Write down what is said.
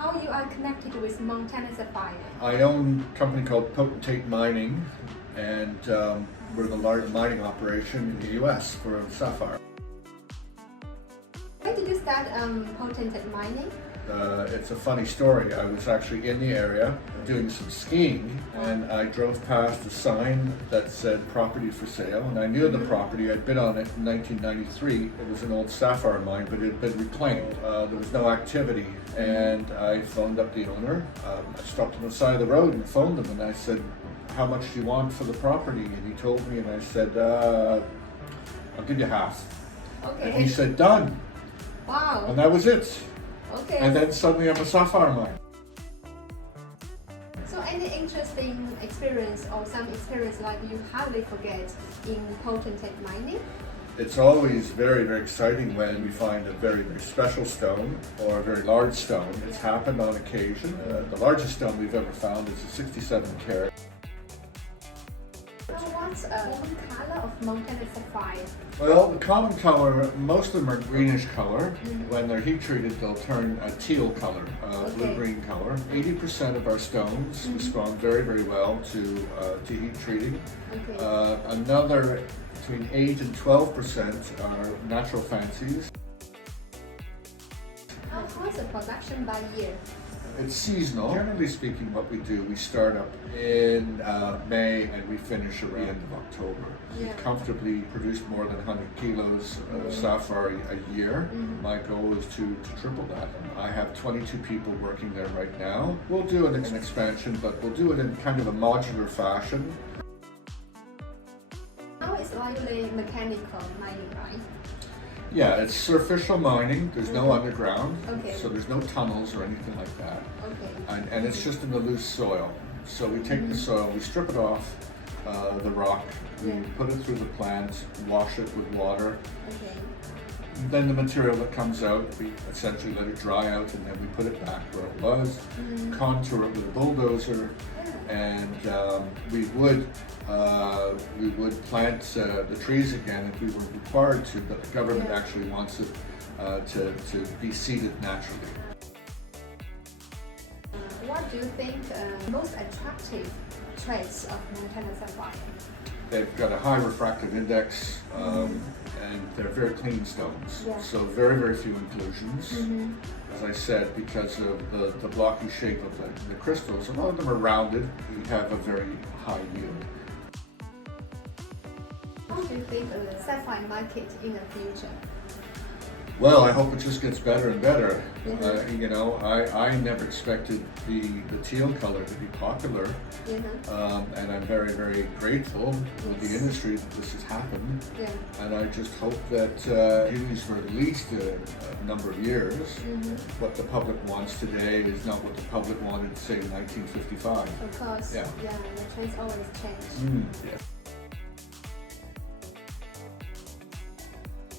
how you are connected with Montana Sapphire? I own a company called Potentate Mining, and we're the largest mining operation in the U.S. for sapphire. Why did you start Potentate Mining? It's a funny story. I was actually in the area doing some skiing, and I drove past a sign that said property for sale, and I knew the property. I'd bid on it in 1993. It was an old sapphire mine, but it had been reclaimed. There was no activity, and I phoned up the owner. I stopped on the side of the road and phoned him, and I said, "How much do you want for the property?" And he told me, and I said, "I'll give you half." Okay. And he said, "Done." Wow. And that was it. Okay. And then suddenly I'm a sapphire mine. So any interesting experience or some experience like you hardly forget in Potentate Mining? It's always very, very exciting when we find a very, very special stone or a very large stone. It's happened on occasion. The largest stone we've ever found is a 67 carat. So what's a common color of Montana Sapphire? Well, the common color, most of them are greenish color. When they're heat treated, they'll turn a teal color, blue-green color. 80% of our stones respond very, very well to heat treating. Okay. Another between 8 and 12% are natural fancies. How's the production by year? It's seasonal. Generally speaking, what we do, we start up in May and we finish around the end of October. Yeah. We've comfortably produced more than 100 kilos of sapphire a year. My goal is to triple that. I have 22 people working there right now. We'll do an expansion, but we'll do it in kind of a modular fashion. Now it's likely mechanical mining, right? Yeah, it's surficial mining. There's no underground, Okay. so there's no tunnels or anything like that. Okay. And it's just in the loose soil. So we take the soil, we strip it off the rock, we put it through the plant, wash it with water. Okay. Then the material that comes out, we essentially let it dry out, and then we put it back where it was, contour it with a bulldozer, and we would plant the trees again if we were required to, but the government actually wants it to be seeded naturally. What do you think most attractive traits of Montana Sapphire? They've got a high refractive index, and they're very clean stones. Yeah. So very, very few inclusions. As I said, because of the blocky shape of the crystals, a lot of them are rounded. We have a very high yield. How do you think the sapphire market in the future? Well, I hope it just gets better and better. You know, I never expected the teal color to be popular, and I'm very, very grateful with the industry that this has happened. And I just hope that continues for at least a number of years. What the public wants today is not what the public wanted, say, in 1955. Of course, Yeah. the trends always change. Yeah.